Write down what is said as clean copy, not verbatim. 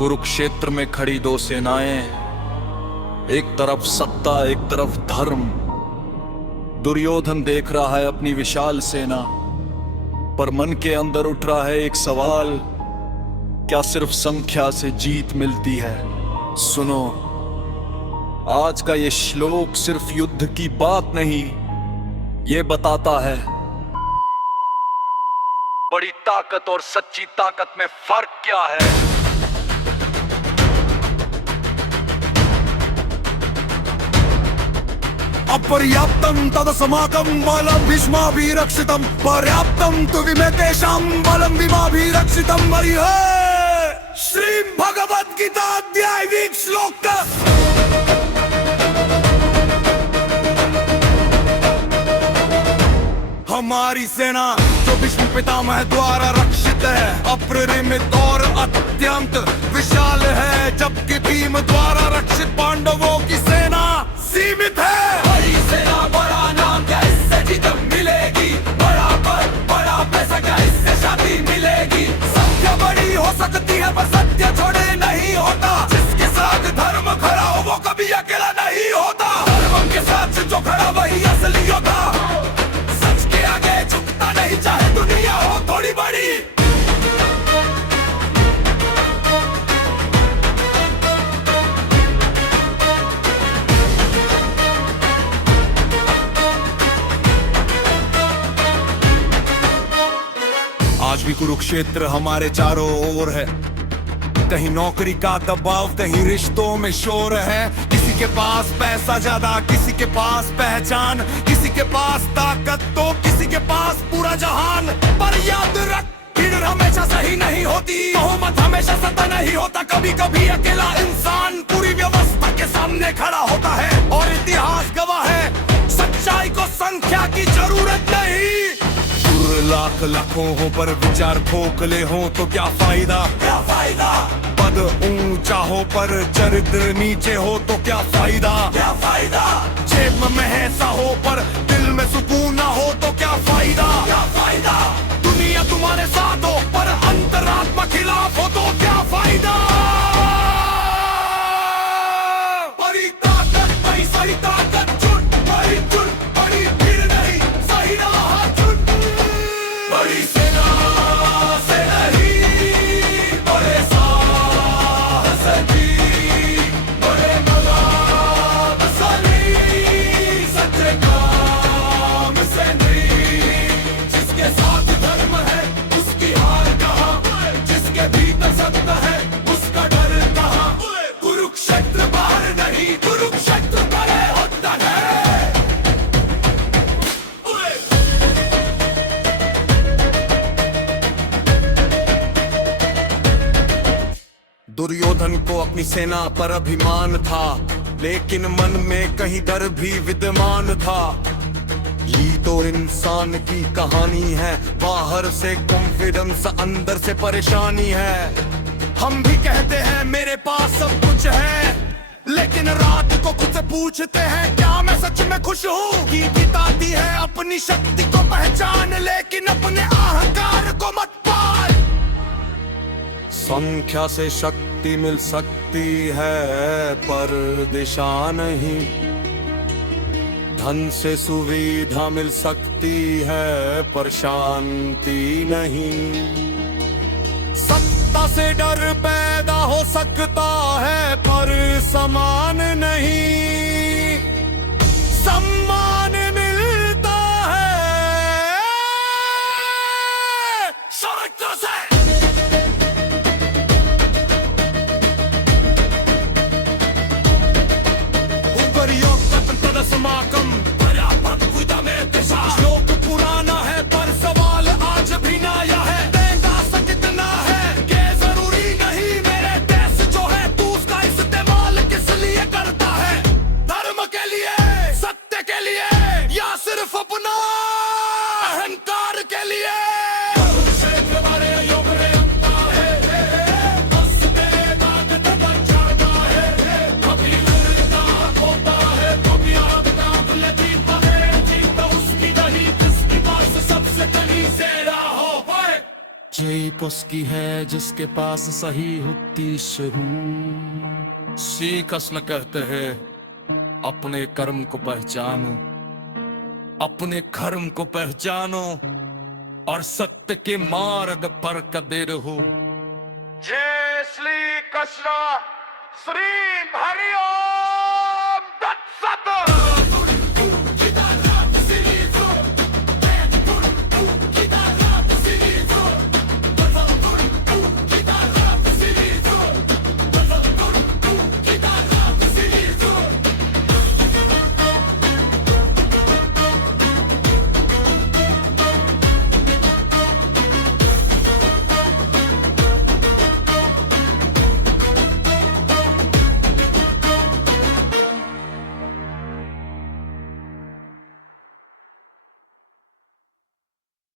कुरुक्षेत्र में खड़ी दो सेनाएं, एक तरफ सत्ता एक तरफ धर्म। दुर्योधन देख रहा है अपनी विशाल सेना, पर मन के अंदर उठ रहा है एक सवाल, क्या सिर्फ संख्या से जीत मिलती है? सुनो, आज का ये श्लोक सिर्फ युद्ध की बात नहीं, ये बताता है बड़ी ताकत और सच्ची ताकत में फर्क क्या है। अपर्याप्तं तदसमाकं बलं भीष्माभिरक्षितं पर्याप्तं तु विमेतेषां बलं भीमाभिरक्षितं। श्री भगवद्गीता अध्याय 20 श्लोक। हमारी सेना जो भीष्म पितामह द्वारा रक्षित है, अप्ररिमित और अत्यंत विशाल है, जबकि भीम द्वारा रक्षित पांडवों की सेना सीमित है। बड़ी सेना बड़ा नाम क्या इससे जीत मिलेगी, बड़ा पद बड़ा पैसा क्या इससे शादी मिलेगी। संख्या बड़ी हो सकती है पर सत्य छोड़े नहीं होता, जिसके साथ धर्म खड़ा हो वो कभी अकेला नहीं होता। धर्म के साथ जो खड़ा वही असली योद्धा, आगे झुकता नहीं चाहे दुनिया हो थोड़ी बड़ी। आज भी कुरुक्षेत्र हमारे चारों ओर है, कहीं नौकरी का दबाव, कहीं रिश्तों में शोर है। किसी के पास पैसा ज्यादा, किसी के पास पहचान, किसी के पास ताकत तो किसी के पास पूरा जहान। पर याद रख, भीड़ हमेशा सही नहीं होती, बहुमत हमेशा सत्ता नहीं होता। कभी कभी अकेला इंसान पूरी व्यवस्था के सामने खड़ा होता है, और इतिहास गवाह है सच्चाई को संख्या की जरूरत नहीं। लाख लाखों हो पर विचार खोखले हो तो क्या फायदा, क्या फायदा। पद ऊंचा हो पर चरित्र नीचे हो तो क्या फायदा, क्या फायदा। जेब में ऐसा हो पर दिल में सुकून ना हो तो क्या फायदा, क्या फायदा। दुनिया तुम्हारे साथ हो पर अंतरात्मा खिलाफ हो तो क्या फायदा। बड़ी ताकत बड़ी सही ताकत चुन, बड़ी चुन बड़ी भीड़ नहीं सही राह चुन। बड़ी सेना से नहीं बड़े साहस की, बड़े मगाद सली सच्चे काम से नहीं। जिसके साथ धर्म है उसकी हार कहाँ, जिसके भीतर सत्ता है उसका डर कहाँ। कुरुक्षेत्र बाहर नहीं, कुरुक्षेत्र परे होता है। दुर्योधन को अपनी सेना पर अभिमान था, लेकिन मन में कहीं डर भी विद्यमान था। ये तो इंसान की कहानी है, बाहर से कॉन्फिडेंस अंदर से परेशानी है। हम भी कहते हैं मेरे पास सब कुछ है, लेकिन रात को खुद से पूछते हैं क्या मैं सच में खुश हूँ। की बताती है अपनी शक्ति को पहचान, लेकिन अपने अहंकार को मत पाल। संख्या से शक्ति मिल सकती है पर दिशा नहीं, धन से सुविधा मिल सकती है पर शांति नहीं। सत्ता से डर पैदा हो सकता है पर समान नहीं, सम्मान मिलता है स्वर्ग से। समाकम श्लोक पुराना है पर सवाल आज भी नया है। देगा कितना है ये जरूरी नहीं, मेरे देश जो है तू उसका इस्तेमाल किस लिए करता है। धर्म के लिए, सत्य के लिए, या सिर्फ अपना अहंकार के लिए। जेब उसकी है जिसके पास सही होती शुरू। सीख असल कहते हैं अपने कर्म को पहचानो, अपने कर्म को पहचानो और सत्य के मार्ग पर कदे रहो। जय श्री कृष्ण, श्री हरि ओम तत्सत।